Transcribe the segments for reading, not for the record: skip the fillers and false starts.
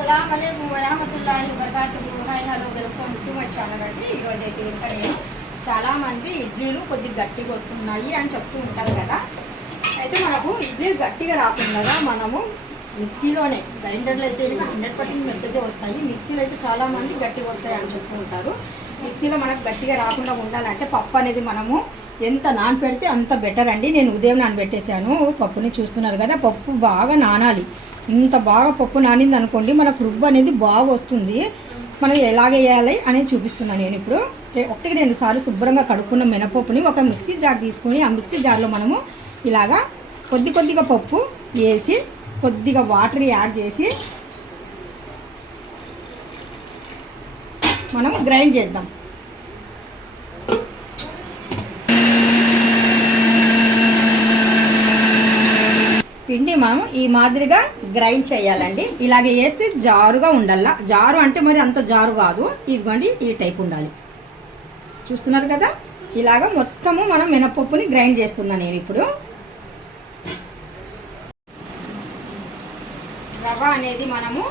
అస్సలాము అలైకుం వరహమతుల్లాహి వబరకాతుహు. Hi hello welcome to my channel అండి. ఈరోజు అయితే ఇంకా నేను చాలామంది ఇడ్లీలు కొద్దిగా గట్టిగా వస్తున్నాయి అని చెప్తూ ఉంటారు కదా. అయితే మనకు ఇడ్లీలు గట్టిగా రాకుండా మనము మిక్సీలోనే, గ్రైండర్లో అయితే 100% మెత్తగా వస్తాయి, మిక్సీలో అయితే చాలామంది గట్టిగా వస్తాయి అని చెప్తూ ఉంటారు. మిక్సీలో మనకు గట్టిగా రాకుండా ఉండాలంటే పప్పు అనేది మనము ఎంత నానబెడితే అంత బెటర్ అండి. నేను ఉదయం నానబెట్టేశాను పప్పుని, చూస్తున్నారు కదా. పప్పు బాగా నానాలి. ఇంత బాగా పప్పు నానింది అనుకోండి, మనకు రుబ్బు అనేది బాగా వస్తుంది. మనం ఎలాగ వేయాలి అనేది చూపిస్తున్నాను నేను ఇప్పుడు. 1-2 సార్లు శుభ్రంగా కడుక్కున్న మినపప్పుని ఒక మిక్సీ జార్ తీసుకొని, ఆ మిక్సీ జార్లో మనము ఇలాగా కొద్దిగా పప్పు వేసి కొద్దిగా వాటర్ యాడ్ చేసి మనం గ్రైండ్ చేద్దాం. పిండి మనం ఈ మాదిరిగా గ్రైండ్ చేయాలండి. ఇలాగ వేస్తే జారుగా ఉండాలా. జారు అంటే మరి అంత జారు కాదు, ఇదిగోండి ఈ టైప్ ఉండాలి. చూస్తున్నారు కదా, ఇలాగ మొత్తము మనం మినపప్పుని గ్రైండ్ చేస్తున్నాను నేను ఇప్పుడు. రవ్వ అనేది మనము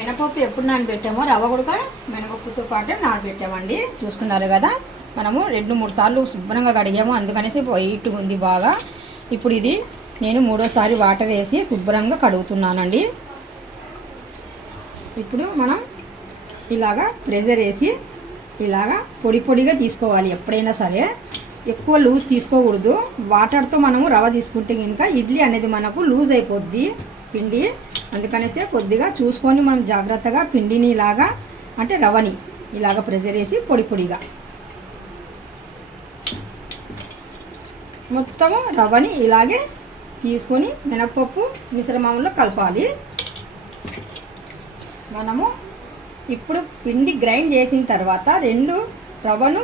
మినపప్పు ఎప్పుడు నానబెట్టామో రవ్వ కూడా మినపప్పుతో పాటు నానబెట్టామండి. చూస్తున్నారు కదా, మనము 2-3 సార్లు శుభ్రంగా కడిగాము, అందుకనేసి వైట్గా ఉంది బాగా. ఇప్పుడు ఇది నేను 3వ సారి వాటర్ వేసి శుభ్రంగా కడుగుతున్నానండి. ఇప్పుడు మనం ఇలాగా ప్రెషర్ వేసి ఇలాగా పొడిగా తీసుకోవాలి. ఎప్పుడైనా సరే ఎక్కువ లూజ్ తీసుకోకూడదు. వాటర్తో మనము రవ్వ తీసుకుంటే కనుక ఇడ్లీ అనేది మనకు లూజ్ అయిపోద్ది పిండి. అందుకనేసి కొద్దిగా చూసుకొని మనం జాగ్రత్తగా పిండిని ఇలాగా, అంటే రవ్వని ఇలాగ ప్రెషర్ వేసి పొడిగా మొత్తము రవ్వని ఇలాగే తీసుకొని మినపప్పు మిశ్రమంలో కలపాలి. మనము ఇప్పుడు పిండి గ్రైండ్ చేసిన తర్వాత 2 రవ్వను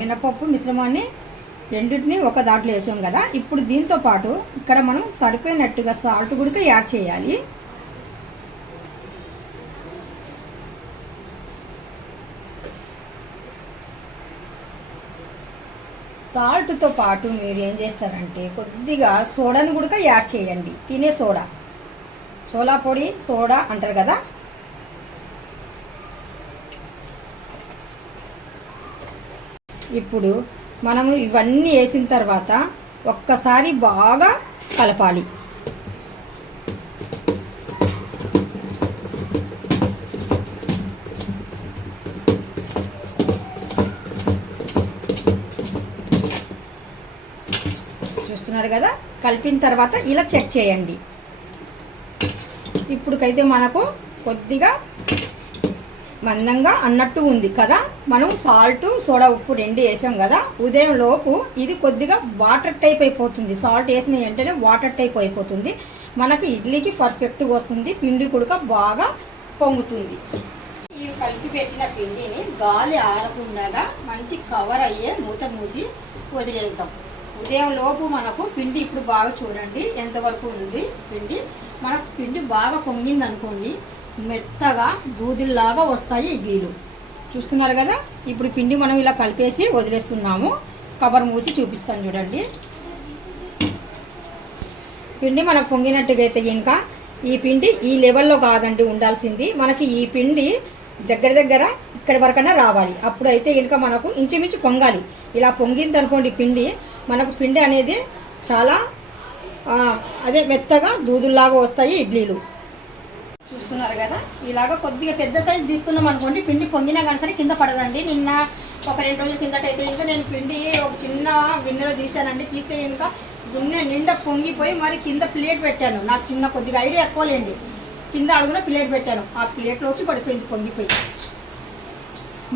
మినపప్పు మిశ్రమాన్ని రెండింటిని ఒక దాంట్లో వేసాం కదా. ఇప్పుడు దీంతో పాటు ఇక్కడ మనం సరిపోయినట్టుగా సాల్ట్ కూడా యాడ్ చేయాలి. సాల్ట్తో పాటు మీరు ఏం చేస్తారంటే కొద్దిగా సోడాను కూడా యాడ్ చేయండి. తినే సోడా పొడి, సోడా అంటారు కదా. ఇప్పుడు మనము ఇవన్నీ వేసిన తర్వాత ఒక్కసారి బాగా కలపాలి. చూస్తున్నారు కదా, కలిపిన తర్వాత ఇలా చెక్ చేయండి. ఇప్పుడుకైతే మనకు కొద్దిగా మందంగా అన్నట్టు ఉంది కదా. మనం సాల్ట్, సోడా, ఉప్పు 2 వేసాం కదా. ఉదయం లోపు ఇది కొద్దిగా వాటర్ టైప్ అయిపోతుంది. సాల్ట్ వేసిన వెంటనే వాటర్ టైప్ అయిపోతుంది. మనకు ఇడ్లీకి పర్ఫెక్ట్గా వస్తుంది. పిండి కూడా బాగా పొంగుతుంది. ఈ కలిపి పెట్టిన పిండిని గాలి ఆరకుండా మంచి కవర్ అయ్యే మూత మూసి వదిలేద్దాం. ఉదయం లోపు మనకు పిండి ఇప్పుడు బాగా చూడండి ఎంతవరకు ఉంది పిండి. మనకు పిండి బాగా పొంగింది అనుకోండి, మెత్తగా దూదిల్లాగా వస్తాయి ఇడ్లీలు. చూస్తున్నారు కదా, ఇప్పుడు పిండి మనం ఇలా కలిపేసి వదిలేస్తున్నాము. కవర్ మూసి చూపిస్తాను చూడండి. పిండి మనకు పొంగినట్టుగా అయితే ఇంకా ఈ పిండి ఈ లెవెల్లో కాదండి ఉండాల్సింది. మనకి ఈ పిండి దగ్గర ఇక్కడి వరకన్నా రావాలి. అప్పుడు అయితే ఇంకా మనకు ఇంచుమించు పొంగాలి. ఇలా పొంగింది అనుకోండి పిండి, మనకు పిండి అనేది చాలా అదే మెత్తగా దూదుల్లాగా వస్తాయి ఇడ్లీలు. చూస్తున్నారు కదా, ఇలాగ కొద్దిగా పెద్ద సైజు తీసుకున్నాం అనుకోండి, పిండి పొంగినా కానీ సరే కింద పడదండి. నిన్న ఒక 2 రోజుల కిందటైతే ఇంకా నేను పిండి ఒక చిన్న గిన్నెలో తీసానండి. తీస్తే ఇంకా గిన్నె నిండా పొంగిపోయి మరి కింద ప్లేట్ పెట్టాను. నాకు చిన్న కొద్దిగా ఐడియా ఎక్కువలేండి. కింద అడుగున ప్లేట్ పెట్టాను, ఆ ప్లేట్లో వచ్చి పడిపోయింది పొంగిపోయి.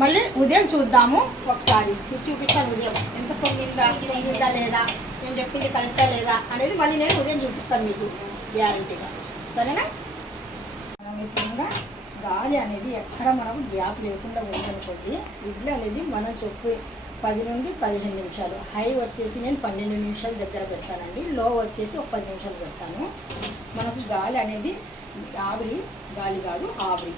మళ్ళీ ఉదయం చూద్దాము ఒకసారి, చూపిస్తాను ఉదయం ఎంత పొంగిందా లేదా, నేను చెప్పింది కరెక్టా లేదా అనేది మళ్ళీ నేను ఉదయం చూపిస్తాను మీకు గ్యారంటీగా. సరేనా? మనం ఇప్పుడు గాలి అనేది ఎక్కడ మనం గ్యాప్ లేకుండా ఉందనుకోండి, ఇడ్లీ అనేది మనం చెప్పు 10 నుండి 15 నిమిషాలు. హై వచ్చేసి నేను 12 నిమిషాల దగ్గర పెడతానండి. లో వచ్చేసి ఒక 10 నిమిషాలు పెడతాను. మనకు గాలి అనేది ఆవిరి, గాలి కాదు ఆవిరి,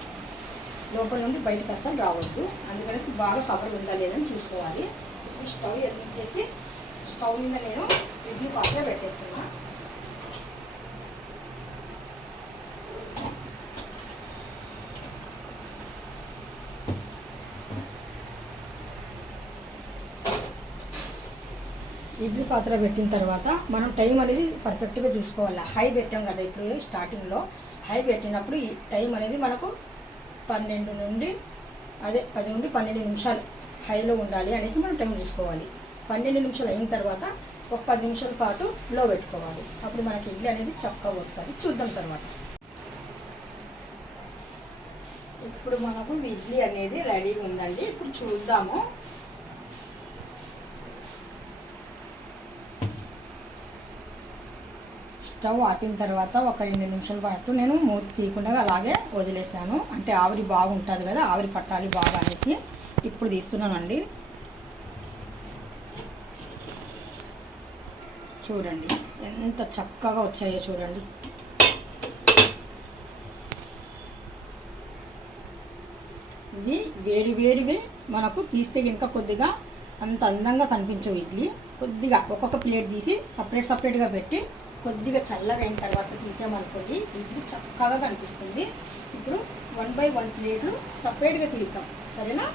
లోపల నుండి బయటకు అస్సలు రావద్దు. అందుకనేసి బాగా కవర్ ఉందా లేదని చూసుకోవాలి. స్టవ్ వెలిగించేసి స్టవ్ మీద నేను ఇడ్లీ పాత్ర ఇడ్లీ పాత్ర పెట్టిన తర్వాత మనం టైం అనేది పర్ఫెక్ట్గా చూసుకోవాలి. హై పెట్టాం కదా ఇప్పుడు స్టార్టింగ్లో, హై పెట్టినప్పుడు ఈ టైం అనేది మనకు 10 నుండి 12 నిమిషాలు హైలో ఉండాలి అనేసి మనం టైం చూసుకోవాలి. 12 నిమిషాలు అయిన తర్వాత ఒక 10 నిమిషాల పాటు లో పెట్టుకోవాలి. అప్పుడు మనకి ఇడ్లీ అనేది చక్కగా వస్తుంది. చూద్దాం తర్వాత. ఇప్పుడు మనకు ఇడ్లీ అనేది రెడీగా ఉందండి. ఇప్పుడు చూద్దాము. స్టవ్ ఆపిన తర్వాత ఒక 2 నిమిషాల పాటు నేను మూత తీయకుండా అలాగే వదిలేసాను. అంటే ఆవిరి బాగుంటుంది కదా, ఆవిరి పట్టాలి బాగా అనేసి. ఇప్పుడు తీస్తున్నానండి. చూడండి ఎంత చక్కగా వచ్చాయో చూడండి. ఇవి వేడివి మనకు తీస్తే ఇంకా కొద్దిగా అంత అందంగా కనిపించవు ఇడ్లీ. కొద్దిగా ఒక్కొక్క ప్లేట్ తీసి సపరేట్గా పెట్టి కొద్దిగా చల్లగా అయిన తర్వాత తీసామనుకోండి ఇడ్లీ చక్కగా కనిపిస్తుంది. ఇప్పుడు 1 by 1 ప్లేట్లు సపరేట్గా తీద్దాం, సరేనా?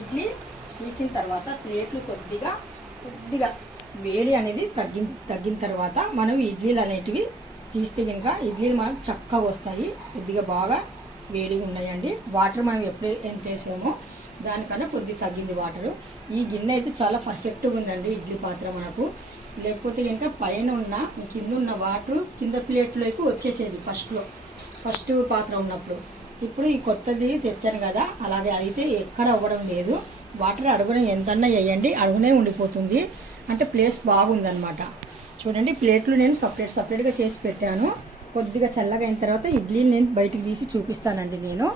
ఇడ్లీ తీసిన తర్వాత ప్లేట్లు కొద్దిగా వేడి అనేది తగ్గిన తర్వాత మనం ఇడ్లీలు అనేటివి తీస్తే కనుక ఇడ్లీలు మనకు చక్కగా వస్తాయి. కొద్దిగా బాగా వేడిగా ఉన్నాయండి. వాటర్ మనం ఎంత వేసామో దానికన్నా కొద్దిగా తగ్గింది వాటరు. ఈ గిన్నె అయితే చాలా పర్ఫెక్ట్గా ఉందండి ఇడ్లీ పాత్ర మనకు. లేకపోతే కనుక పైన ఉన్న ఈ కింద ఉన్న వాటర్ కింద ప్లేట్లోకి వచ్చేసేది ఫస్ట్ పాత్ర ఉన్నప్పుడు. ఇప్పుడు ఈ కొత్తది తెచ్చాను కదా, అలాగే అయితే ఎక్కడ అవ్వడం లేదు. వాటర్ అడుగునే ఎంతన్నా వేయండి, అడుగునే ఉండిపోతుంది. అంటే ప్లేస్ బాగుందన్నమాట. చూడండి ప్లేట్లు నేను సపరేట్గా చేసి పెట్టాను. కొద్దిగా చల్లగా అయిన తర్వాత ఇడ్లీని నేను బయటికి తీసి చూపిస్తానండి. నేను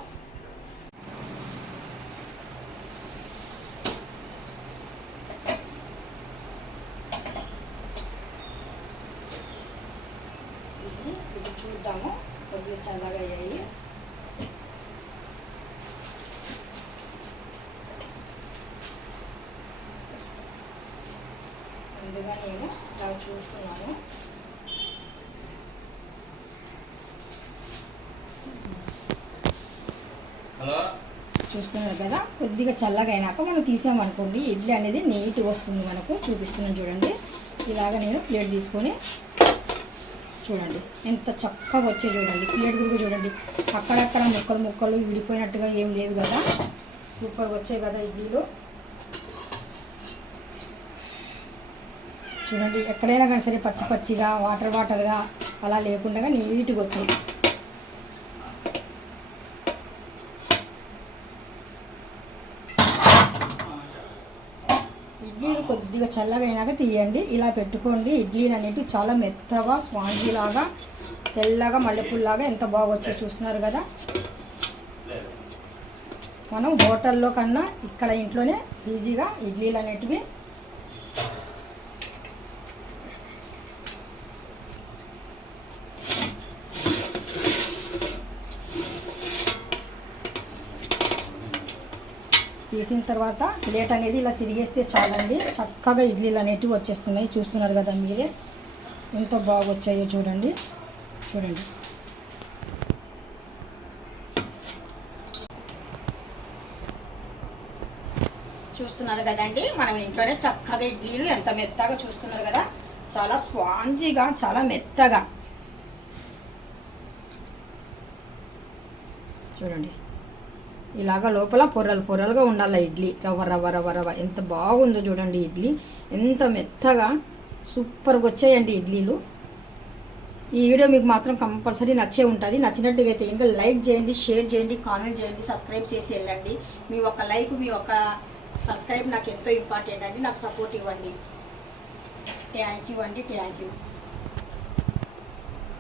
ఇప్పుడు చూద్దాము. కొద్దిగా చల్లగా అయ్యాయి. ముందుగా నేను ఇలా చూస్తున్నాను. చూస్తున్నారు కదా, కొద్దిగా చల్లగా అయినాక మనం తీసామనుకోండి ఇడ్లీ అనేది నీట్గా వస్తుంది మనకు. చూపిస్తున్నాను చూడండి. ఇలాగ నేను ప్లేట్ తీసుకొని చూడండి ఎంత చక్కగా వచ్చాయి చూడండి. ప్లేట్ గురించి చూడండి, అక్కడక్కడ ముక్కలు విడిపోయినట్టుగా ఏం లేదు కదా, సూపర్గా వచ్చాయి కదా ఇడ్లీలు. చూడండి ఎక్కడైనా కానీ సరే పచ్చిగా వాటర్గా అలా లేకుండా నీట్గా వచ్చాయి. ఇడ్లీలు కొద్దిగా చల్లగా అయినాక తీయండి. ఇలా పెట్టుకోండి. ఇడ్లీలు అనేవి చాలా మెత్తగా స్పాంజీ లాగా తెల్లగా మల్లెపూల్లాగా ఎంత బాగా వచ్చాయి చూస్తున్నారు కదా. మనం హోటల్లో కన్నా ఇక్కడ ఇంట్లోనే ఈజీగా ఇడ్లీలు అనేటివి తీసిన తర్వాత ప్లేట్ అనేది ఇలా తిరిగేస్తే చాలండి. చక్కగా ఇడ్లీలు అనేటివి వచ్చేస్తున్నాయి. చూస్తున్నారు కదా మీరే ఎంత బాగా వచ్చాయో చూడండి. చూస్తున్నారు కదండి, మనం ఇంట్లోనే చక్కగా ఇడ్లీలు ఎంత మెత్తగా చూస్తున్నారు కదా, చాలా స్పాంజీగా చాలా మెత్తగా చూడండి. ఇలాగ లోపల పొరలుగా ఉండాలి ఇడ్లీ. రవ్వ ఎంత బాగుందో చూడండి. ఇడ్లీ ఎంత మెత్తగా సూపర్గా వచ్చాయండి ఇడ్లీలు. ఈ వీడియో మీకు మాత్రం కంపల్సరీ నచ్చే ఉంటుంది. నచ్చినట్టుగా అయితే ఇంకా లైక్ చేయండి, షేర్ చేయండి, కామెంట్ చేయండి, సబ్స్క్రైబ్ చేసి వెళ్ళండి. మీ ఒక్క లైక్ మీ ఒక్క సబ్స్క్రైబ్ నాకు ఎంతో ఇంపార్టెంట్ అండి. నాకు సపోర్ట్ ఇవ్వండి. థ్యాంక్ యూ అండి. Thank you.